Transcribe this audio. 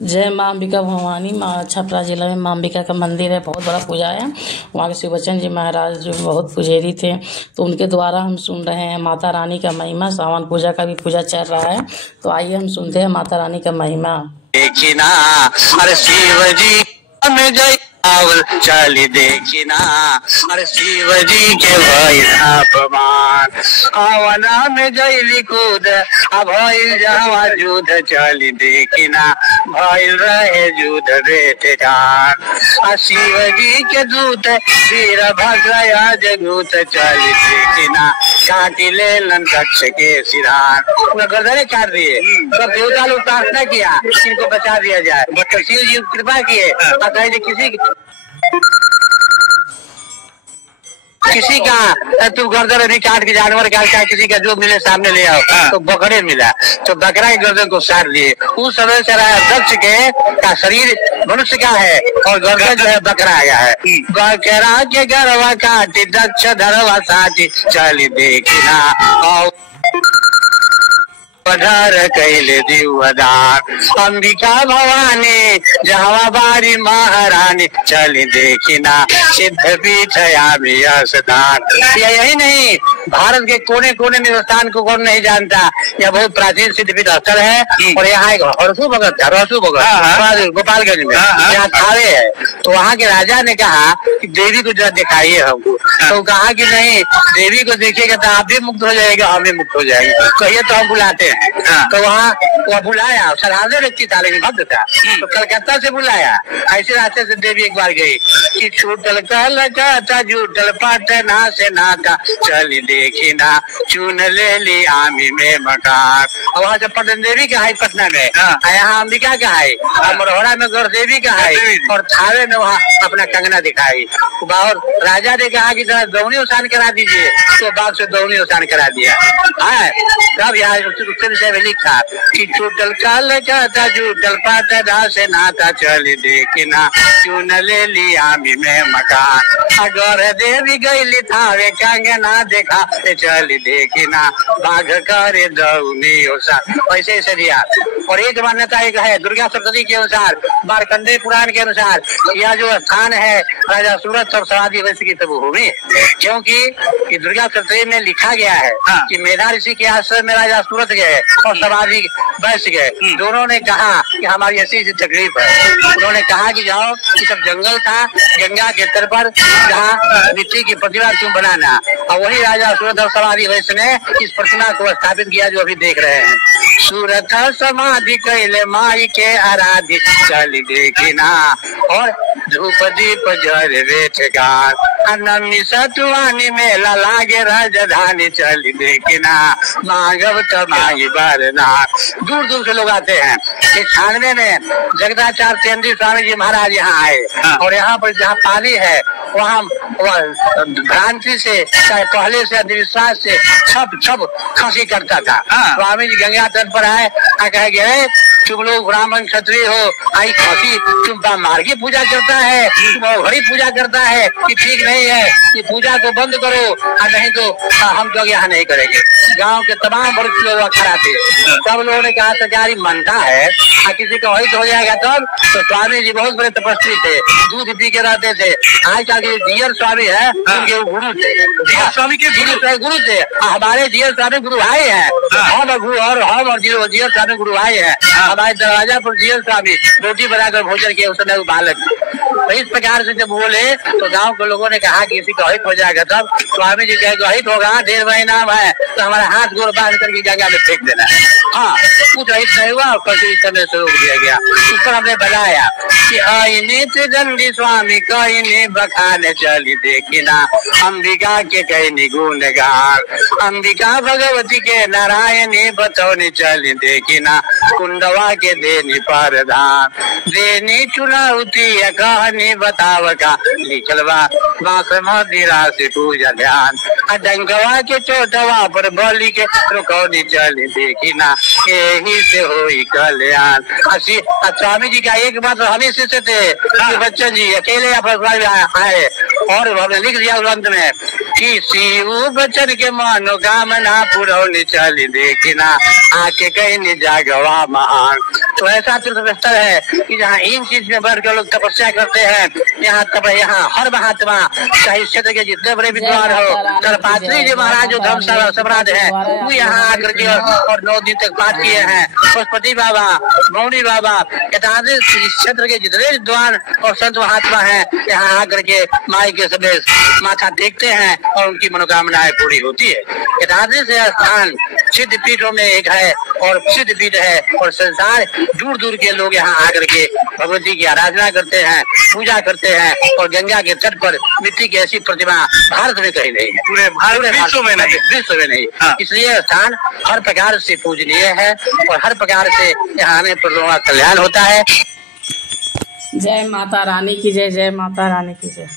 जय माँ अंबिका भवानी। माँ छपरा जिला में माँ अंबिका का मंदिर है, बहुत बड़ा पूजा है। वहाँ के शिव बच्चन जी महाराज जो बहुत पुजेरी थे, तो उनके द्वारा हम सुन रहे हैं माता रानी का महिमा। सावन पूजा का भी पूजा चल रहा है, तो आइए हम सुनते हैं माता रानी का महिमा। देखिना अरे शिव जी में जय चली देखिना अरे शिव जी के भई अपमान हवना में जैली कूद भइल जहाँ युद्ध चली देखिना भइल रहे युद्ध बेटे जान शिव जी के दूत वीर भद्रया जगूत चली देखिना काटी ले दक्ष के सिरान गर्दने काट दिए। तो देवता लोग प्रार्थना किया इनको बचा दिया जाए, तो शिव जी कृपा किए और कहे किसी का तू गर्दन अभी काट के जानवर का किसी का जो मिले सामने ले आओ। तो बकरे मिला तो बकरा के गर्दन को सार लिए। उस समय से दक्ष के का शरीर मनुष्य का है और गर्दन जो है बकरा आया है। बकरा के गरवा काटी दक्ष धरवा साटी चली देखिना और पधार कैले दीवदार अंबिका भवानी जहवा बारी महारानी चली देखिना सिद्ध पीठ यही नहीं, भारत के कोने कोने में स्थान को कौन नहीं जानता। यह बहुत प्राचीन सिद्ध पीठ स्थल है और यहाँ एक हरसू भगत गोपालगंज में यहाँ थावे है। तो वहाँ के राजा ने कहा कि देवी को जरा दिखाइए हमको। तो कहा कि नहीं, देवी को देखिएगा तो आप भी मुक्त हो जाएगा, हम भी मुक्त हो जाएंगे, कहिए तो हम बुलाते हैं। तो वहाँ वो बुलाया, साधारण व्यक्ति था लेकिन भक्त था, तो कलकत्ता से बुलाया। ऐसे रास्ते से देवी एक बार गई कि छूटल कहता झूठल पटना से नाता चली देखी ना चुन ले ली आमी में मकान। और वहाँ से पटन देवी का है पटना में, यहाँ अंबिका का है, और मरोहरा में गौर देवी का है, और थावे में वहाँ अपना कंगना दिखाई। और राजा ने कहा कि जरा दौनी उसान करा दीजिए, तो बाग से दौनी उसान करा दिया है। तब यहाँ विषय में लिखा कि छूटल काल कहता झूठल पटना से नाता चली देखी ना चुन ले ली आमी में मकान। अगर देवी गईली थावे कंगना देखा चली देखी ना बाघ करे दौनी उसान। वैसे ऐसे दिया। और एक मान्यता एक है दुर्गा सप्तशती के अनुसार, मार्कंडेय पुराण के अनुसार, यह जो स्थान है राजा सूरत और समाधि वैश्य की भूमि, क्योंकि दुर्गा सप्तशती में लिखा गया है कि मेधा ऋषि के आश्रम में राजा सूरत गए और समाधि वैश्य गए। दोनों ने कहा कि हमारी ऐसी तकलीफ है। उन्होंने कहा कि जाओ, कि सब जंगल था गंगा के तट पर, जहाँ मिट्टी की प्रतिमा तुम बनाना। और वही राजा सूरत और समाधि वैश्य ने इस प्रतिमा को स्थापित किया जो अभी देख रहे हैं। सूरत समाधि कैले माई के आराध्य चली देखिना और धूप दीप जर बेठगार अनमी सतुआनी मेला लागे राजधानी चली देखिना मांगव तमाई बरना। दूर दूर से लोग आते हैं। 96 में जगदाचार्य तेंद्री स्वामी जी महाराज यहाँ आए और यहाँ पर जहाँ पानी है वहाँ भ्रांति से चाहे पहले से अंधविश्वास से छप खसी करता था। स्वामी जी गंगा तट पर आए, कह गए तुम लोग ब्राह्मण क्षत्रिय हो, आई खसी तुम मार की पूजा करता है, तुम घड़ी पूजा करता है, कि ठीक नहीं है, कि पूजा को बंद करो और नहीं तो हम तो यहाँ नहीं करेंगे। गांव के तमाम वरिष्ठ लोग खड़ा थे। सब लोगों ने कहा सरकारी मनता है किसी का हित हो जाएगा तब। तो स्वामी जी बहुत बड़े तपस्वी थे, दूध पी के रहते थे। आज का जीयर स्वामी है उनके गुरु थे, स्वामी के गुरु थे। हमारे जीयर स्वामी गुरु आए हैं, हम और जीयर स्वामी गुरु आए हैं। हमारे दरवाजा पर जीयर स्वामी रोटी बनाकर भोजन किए, उस समय वो बालक। तो इस प्रकार से जब बोले तो गांव के लोगों ने कहा कि किसी का हित हो जाएगा तब। स्वामी जी कहे हित होगा, 1.5 महीना है तो हमारा हाथ गोड़ बांध करके गंगा में फेंक देना। हाँ, कुछ हित नहीं हुआ और कभी इस समय से रोक दिया गया। इस पर हमने बताया कि आईने त्रिदंडी स्वामी कहीं बखाने चली देखिना अंबिका के कहीं गुण गान। अंबिका भगवती के नारायणी बतौनी चली देखिना कुंडवा के देनी परधान। देनी चुनौती कहानी बताव का लिखलवा बासमतीरा से पूजा ध्यान। डंगवा के चोटवा पर बलि के रुकौनी चली देखिना यही से होई कल्याण। स्वामी जी का एक बात हमें शिष्य थे बच्चन जी अकेले आए और हमने लिख दिया ग्रंथ में कि शिव बचन के मनोकामना पुरौनी चली देखिना आके कहीं जागवा महान। तो ऐसा तीर्थ स्थल है कि जहाँ इन चीज में बैठ कर लोग तपस्या करते हैं। यहाँ हर महात्मा चाहे क्षेत्र के जितने बड़े विद्वान हो, कलपात्री जी महाराज जो धर्मशाला सम्राट है वो यहाँ आकर के और 9 दिन तक पाठ किए हैं। पशुपति बाबा, मौनी बाबा, इस क्षेत्र के जितने विद्वान और संत महात्मा हैं यहाँ आकर के माई के समय माथा टेकते हैं और उनकी मनोकामनाएं पूरी होती है। केदारनाथ से स्थान सिद्ध पीठों में एक है और सिद्ध पीठ है और संसार दूर दूर के लोग यहाँ आकर के भगवती की आराधना करते हैं, पूजा करते हैं। और गंगा के तट पर मिट्टी की ऐसी प्रतिमा भारत में कहीं नहीं है, पूरे विश्व में नहीं। इसलिए स्थान हर प्रकार से पूजनीय है और हर प्रकार से यहाँ आने पर लोगों का कल्याण होता है। जय माता रानी की जय, जय माता रानी की जय।